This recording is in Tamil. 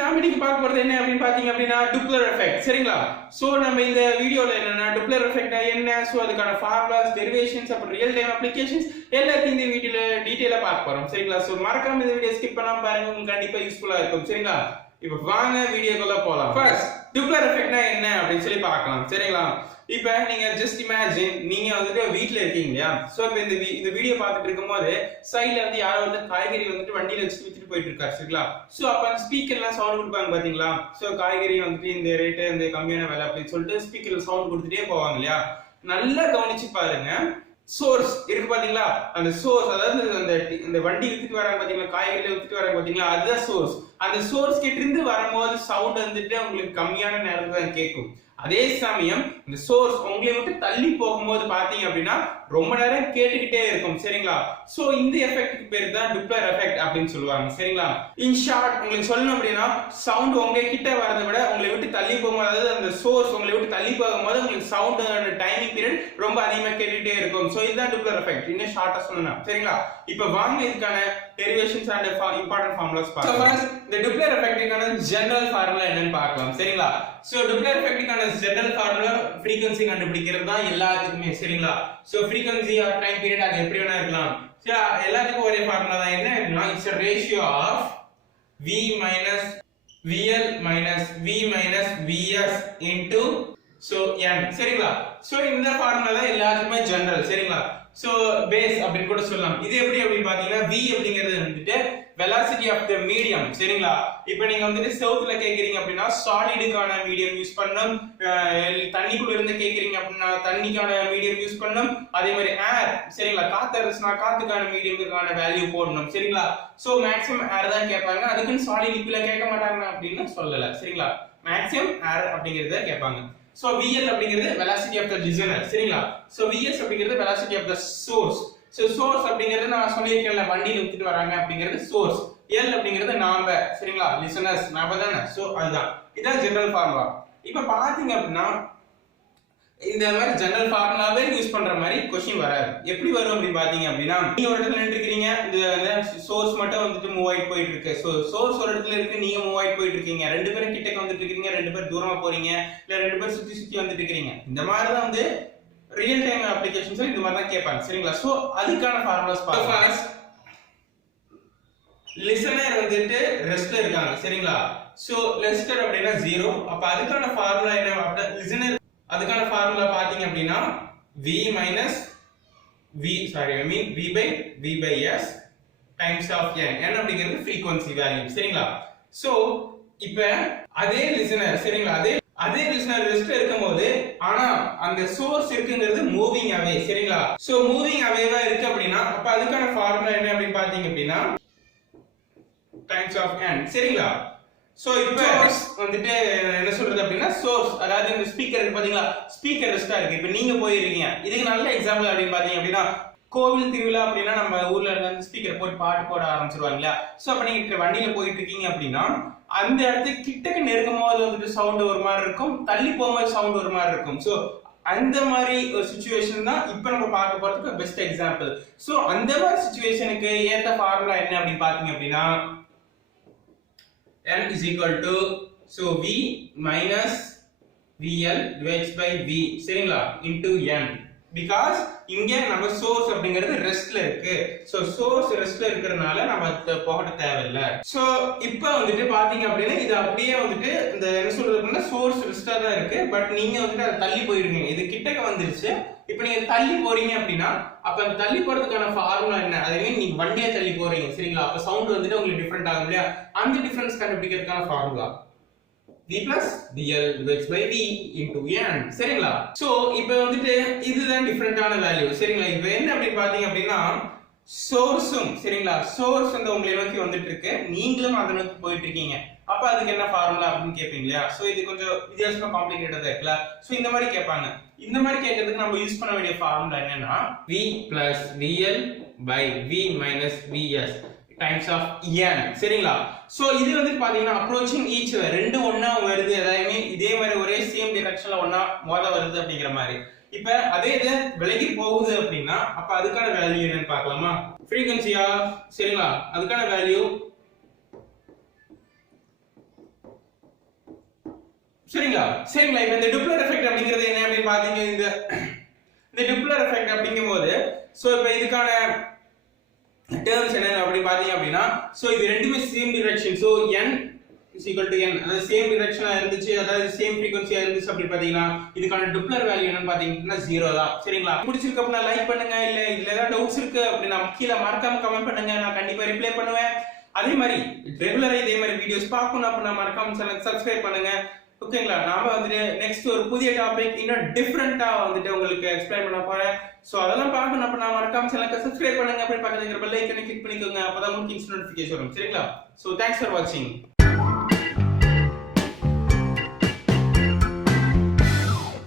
நாம இன்னைக்கு பார்க்க போறது என்ன அப்படின்னு பாத்தீங்க அப்படின்னா டுப்ளர் எஃபெக்ட். சரிங்களா? சோ நம்ம இந்த வீடியோல என்னன்னா டுப்ளர் எஃபெக்ட் என்ன, சோ அதுக்கான ஃபார்முலாஸ், டெரிவேஷன்ஸ், அப்புறம் ரியல் டைம் அப்ளிகேஷன்ஸ் எல்லாத்தையும் இந்த வீடியோல டீடைலா பார்க்க போறோம். சரிங்களா? சோ மறக்காம இந்த வீடியோ ஸ்கிப் பண்ணாம பாருங்க, உங்களுக்கு கண்டிப்பா யூஸ்ஃபுல்லா இருக்கும். சரிங்களா? இப்போ வாங்க வீடியோக்குள்ள போலாம். ஃபர்ஸ்ட் டுப்ளர் எஃபெக்ட்னா என்ன அப்படின்னு சொல்லி பார்க்கலாம். சரிங்களா? இப்போ நீங்க ஜஸ்ட் இமேஜின், நீங்க வந்துட்டு வீட்ல இருக்கீங்க இல்லையா? சோ இப்போ இந்த வீடியோ பார்த்துட்டு இருக்கும்போது சைடுல வந்து யாரோ வந்து காய்கறி வந்துட்டு வண்டியில வச்சு வித்துட்டு போயிட்டு இருக்காரு. சரிங்களா? சோ அப்ப அந்த ஸ்பீக்கர்ல சவுண்ட் கொடுப்பாங்க பாத்தீங்களா? சோ காய்கறி வந்துட்டு இந்த ரேட், இந்த கம்மியான விலை அப்படின்னு சொல்லிட்டு ஸ்பீக்கர்ல சவுண்ட் கொடுத்துட்டே போவாங்க இல்லையா? நல்லா கவனிச்சு பாருங்க. சோர்ஸ் இருக்கு பாத்தீங்களா? அந்த சோர்ஸ், அதாவது இந்த வண்டி வித்துட்டு வராங்க பாத்தீங்களா, காய்கறில வித்துட்டு வராங்க பாத்தீங்களா, அதுதான் சோர்ஸ். அந்த சோர்ஸ் கிட்ட இருந்து வரும்போது சவுண்ட் வந்துட்டு உங்களுக்கு கம்மியான நேரத்துல தான் கேட்கும். அதே சமயம் இந்த சோர்ஸ் உங்களை விட்டு தள்ளி போகும்போது பாத்தீங்க அப்படின்னா ரொம்ப நேரம் கேட்டுக்கிட்டே இருக்கும். சரிங்களா? சோ இந்த எஃபெக்ட்க்கு பேர் தான் டுப்ளர் எஃபெக்ட் அப்படின்னு சொல்லுவாங்க. சரிங்களா? இன் ஷார்ட் உங்களுக்கு சொல்லணும் அப்படின்னா சவுண்ட் உங்க கிட்ட வரதை விட உங்களை விட்டு தள்ளி போகும்போது, அதாவது அந்த சோர்ஸ் உங்களை விட்டு தள்ளி போகும்போது உங்களுக்கு சவுண்ட் டைமிங் பீரியட் ரொம்ப அதிகமா கேட்டுட்டே இருக்கும். சோ இதுதான் டுப்ளர் எஃபெக்ட், இன்னும் ஷார்ட்டா சொல்லணும். சரிங்களா? இப்போ வாங்க இதுக்கான டெரிவேஷன்ஸ் அண்ட் இம்பார்ட்டன்ட் ஃபார்முலாஸ் பார்க்கலாம். ஃபர்ஸ்ட் இந்த டுப்ளர் எஃபெக்ட்க்கான ஜெனரல் ஃபார்முலா என்னன்னு பார்க்கலாம். சரிங்களா? சோ டுப்ளர் எஃபெக்ட்க்கான ஜெனரல் ஃபார்முலா ஃப்ரீக்வென்சி கண்டுபிடிக்கிறது தான் எல்லாத்துக்குமே. சரிங்களா? So frequency or time period அது எப்படி வேணா இருக்கலாம். சோ எல்லாத்துக்கும் ஒரே ஃபார்முலா தான். என்ன அப்படின்னா it's a ratio of v minus vl minus v minus vs into so n. சரிங்களா? சோ இந்த ஃபார்முலா தான் எல்லாத்துக்குமே ஜெனரல். சரிங்களா? சோ பேஸ் அப்படின்னு கூட சொல்லலாம். இது எப்படி அப்படின்னு பாத்தீங்கன்னா v அப்படிங்கிறது வந்துட்டு velocity of the medium. சரிங்களா? இப்போ நீங்க வந்துட்டு செவுத்துல கேக்குறீங்க அப்படின்னா சாலிடுக்கான மீடியம் யூஸ் பண்ணனும், தண்ணிக்குள்ள இருந்து கேக்குறீங்க அப்படின்னா தண்ணிக்கான மீடியம் யூஸ் பண்ணனும், அதே மாதிரி ஏர். சரிங்களா? காத்து இருந்துச்சுனா காத்துக்கான மீடியம்க்கான வேல்யூ போடணும். சரிங்களா? சோ மேக்ஸிமம் ஏர் தான் கேட்பாங்க, அதுக்குன்னு சாலிட் லிக்விட்ல கேட்க மாட்டாங்க அப்படின்னு சொல்லல. சரிங்களா? மேக்ஸிமம் ஏர் அப்படிங்கறத கேட்பாங்க. சோ VL அப்படிங்கிறது velocity of the listener. சரிங்களா? சோ VS அப்படிங்கிறது velocity of the source. So source அப்படிங்கிறது நான் சொல்லியிருக்கேன்ல, வண்டியில வித்துட்டு வராங்க அப்படிங்கிறது சோர்ஸ். L அப்படிங்கிறது நாம. சரிங்களா? லிசனர்ஸ் நாம தானே. சோ அதுதான், இதான் ஜெனரல் ஃபார்முலா. இப்போ பாத்தீங்க அப்படின்னா இந்த மாதிரி ஜெனரல் ஃபார்முலாவே யூஸ் பண்ற மாதிரி क्वेश्चन வராது. எப்படி வரும் அப்படி பாத்தீங்க அப்படின்னா, நீங்க ஒரு இடத்துல நின்னு இருக்கீங்க, இந்த சோர்ஸ் மட்டும் வந்துட்டு மூவ் ஆயிட்டு போயிட்டு இருக்கு. சோ சோர்ஸ் ஒரு இடத்துல இருக்கு, நீங்க மூவ் ஆயிட்டு போயிட்டு இருக்கீங்க. ரெண்டு பேரும் கிட்டக்க வந்துட்டு இருக்கீங்க, ரெண்டு பேரும் தூரமா போறீங்க, இல்ல ரெண்டு பேரும் சுத்தி சுத்தி வந்துட்டு இருக்கீங்க. இந்த மாதிரி தான் வந்து ரியல் டைம் அப்ளிகேஷன்ஸ்ல இந்த மாதிரி தான் கேட்பாங்க. சரிங்களா? சோ அதுக்கான ஃபார்முலாஸ் பார்க்கலாம். லிசனர் வந்துட்டு ரெஸ்ட்ல இருக்காங்க. சரிங்களா? சோ ரெஸ்டர் அப்படினா 0. அப்ப அதுக்கான ஃபார்முலா என்ன அப்படினா லிசனர், அதுக்கான ஃபார்முலா பாத்தீங்க அப்படினா v minus v by s times of n. n அப்படிங்கிறது frequency value. சரிங்களா? சோ இப்போ அதே லிசனர், சரிங்களா, அதே லிசனர் ரெஸ்ட்ல இருக்கும்போது ஆனா அந்த சோர்ஸ் இருக்குங்கிறது மூவிங் அவே. சரிங்களா? சோ மூவிங் அவேவா இருக்கு அப்படினா அப்ப அதுக்கான ஃபார்முலா என்ன அப்படி பாத்தீங்க அப்படினா times of n. சரிங்களா? சோ இப்போ வந்துட்டு என்ன சொல்றது அப்படினா சோர்ஸ், அதாவது இந்த ஸ்பீக்கர் இருக்கு பாத்தீங்களா, ஸ்பீக்கர் ரெஸ்டா இருக்கு. இப்போ நீங்க போயிருக்கீங்க, இதுக்கு நல்ல எக்ஸாம்பிள் அப்படி பாத்தீங்க அப்படினா கோவில் திருவிழா அப்படின்னா நம்ம ஊர்ல இருந்து ஸ்பீக்கர் போட்டு பாட்டு போட ஆரம்பிச்சிருவாங்க. சோ அப்ப நீங்க வண்டியில போயிட்டு இருக்கீங்க அப்படின்னா அந்த இடத்துக்கு கிட்டக்க நெருங்கும் போது வந்துட்டு சவுண்ட் ஒரு மாதிரி இருக்கும், தள்ளி போகும்போது சவுண்ட் ஒரு மாதிரி இருக்கும். சோ அந்த மாதிரி ஒரு சிச்சுவேஷன் தான் இப்போ நம்ம பார்க்க போறதுக்கு பெஸ்ட் எக்ஸாம்பிள். சோ அந்த மாதிரி சிச்சுவேஷனுக்கு ஏத்த ஃபார்முலா என்ன அப்படின்னு பாத்தீங்க அப்படின்னா n is equal to so v minus vl divided by v. சரிங்களா? into n. because இங்க நம்ம சோர்ஸ் அப்படிங்கிறது ரெஸ்ட்ல இருக்கு. சோ சோர்ஸ் ரெஸ்ட்ல இருக்கிறதுனால நம்ம போக தேவையில்லை. சோ இப்போ வந்துட்டு பாத்தீங்க அப்படின்னா இது அப்படியே வந்துட்டு இந்த என்ன சொல்றதுன்னா சோர்ஸ் ரெஸ்டா தான் இருக்கு, பட் நீங்க வந்துட்டு அதை தள்ளி போயிருக்கீங்க, இது கிட்டக்க வந்துருச்சு. இப்போ நீங்க தள்ளி போறீங்க அப்படின்னா அப்ப அந்த தள்ளி போறதுக்கான ஃபார்முலா என்ன, அதே நீங்க வண்டியை தள்ளி போறீங்க. சரிங்களா? அப்ப சவுண்ட் வந்துட்டு உங்களுக்கு டிஃபரெண்ட் ஆகும் இல்லையா? அந்த டிஃபரன்ஸ் கண்டுபிடிக்கிறதுக்கான formula v plus vl divided by v into n. சரிங்களா? சோ இப்போ வந்துட்டு இதுதான் டிஃபரண்டான வேல்யூ. சரிங்களா? இப்போ என்ன அப்படி பாத்தீங்க அப்படின்னா சோர்ஸும், சரிங்களா, சோர்ஸ் வந்து உங்களை நோக்கி வந்துட்டு இருக்கு, நீங்களும் அதை நோக்கி போயிட்டு இருக்கீங்க. அப்ப அதுக்கு என்ன ஃபார்முலா அப்படின்னு கேட்பீங்க இல்லையா? சோ இது கொஞ்சம் வித்தியாசமா காம்ப்ளிகேட்டடா இருக்குல்ல. சோ இந்த மாதிரி கேட்பாங்க. இந்த மாதிரி கேட்கிறதுக்கு நம்ம யூஸ் பண்ண வேண்டிய ஃபார்முலா என்னன்னா v plus vl by v minus vs times of n. சரிங்களா? சோ இது வந்து பாத்தீங்கன்னா approaching each other, ரெண்டு ஒண்ணா வருது, அதாவது இதே மாதிரி ஒரே சேம் டைரக்ஷன்ல ஒண்ணா மோத வருது அப்படிங்கிற மாதிரி. இப்போ அதே இது விலகி போகுது அப்படின்னா அப்ப அதுக்கான வேல்யூ என்னன்னு பார்க்கலாமா? frequency. சரிங்களா? அதுக்கான வேல்யூ சரிங்களா சரிங்களா இப்போ இந்த டுப்ளர் எஃபெக்ட் அப்படிங்கிறது என்ன அப்படின்னு பாத்தீங்க இந்த டுப்ளர் எஃபெக்ட் அப்படிங்கும்போது சோ இப்போ இதுக்கான டேர்ம்ஸ் என்ன அப்படி பாத்தீங்க அப்படின்னா சோ இது ரெண்டுமே same direction so n is equal to n அதாவது சேம் டிரெக்ஷனா இருந்துச்சு அதாவது சேம் ஃப்ரீக்வென்சியா இருந்துச்சு அப்படி பாத்தீங்கன்னா இதுக்கான டுப்ளர் வேல்யூ என்னன்னு பாத்தீங்கன்னா 0 தான் சரிங்களா பிடிச்சிருக்கு அப்படின்னா லைக் பண்ணுங்க இல்ல இதுல ஏதாவது டவுட்ஸ் இருக்கு அப்படின்னா கீழே மறக்காம கமெண்ட் பண்ணுங்க நான் கண்டிப்பா ரிப்ளை பண்ணுவேன் அதே மாதிரி ரெகுலரா இதே மாதிரி வீடியோஸ் பார்க்கணும் அப்படின்னா மறக்காம சேனல் சப்ஸ்கிரைப் பண்ணுங்க ஓகேங்களா நாம வந்துட்டு நெக்ஸ்ட் ஒரு புதிய டாபிக் இன்னும் டிஃப்ரெண்டா வந்துட்டு உங்களுக்கு எக்ஸ்பிளைன் பண்ண போறேன் சோ அதெல்லாம் பார்க்கணும் அப்படின்னா மறக்காம சேனலுக்கு சப்ஸ்கிரைப் பண்ணுங்க அப்படியே பக்கத்துல இருக்கிற பெல் ஐக்கனை கிளிக் பண்ணிக்கோங்க அப்பதான் உங்களுக்கு நோட்டிஃபிகேஷன் வரும் சரிங்களா சோ தேங்க்ஸ் ஃபார் வாட்சிங்